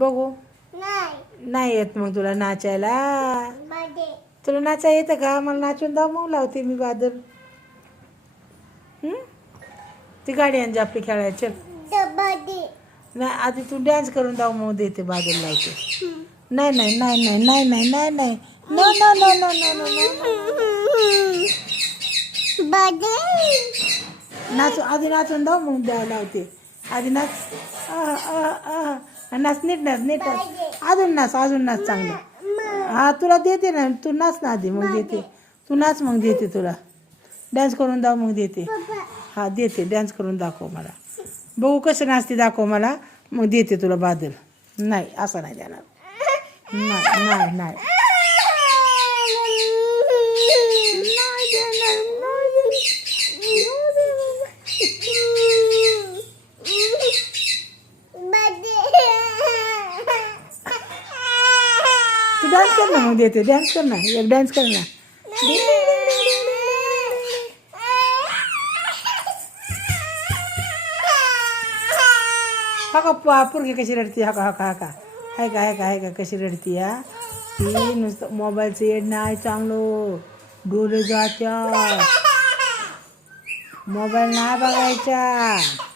बघू. नाही येत मग तुला नाचायला. तुला नाचायला येतं का? मला नाचून दाव मग लावते मी बादल. ती गाडी आणजी आपली खेळायची. नाही आधी तू डान्स करून दाव मग देते बादल लावते. नाही नाही नाही नाही नाही नाही नाही नाही no no no no no no नाचू आधी नाचून दाव मग द्या लावते. आधी नाच. नाच नीट नाच नीट नाच. अजून नाच चांगलं. हा तुला देते ना. तू नाच ना आधी मग देते. तू नाच मग देते तुला. डान्स करून दाव मग देते. हा देते. डान्स करून दाखव मला. बघू कसं नाचते दाखव मला. मग देते तुला बादल. नाही असं नाही देणार. नाही नाही नाही तू डान्स कर ना मग देते. डान्स कर ना. एक डान्स कर ना. हा का पोरगी कशी रडती. हा का हा का हा का हाय का हाय का हाय का कशी रडती. हा ती नुसतं मोबाईलचं येड नाही चांगलं. डोळे जात्या. मोबाईल नाही बघायचा.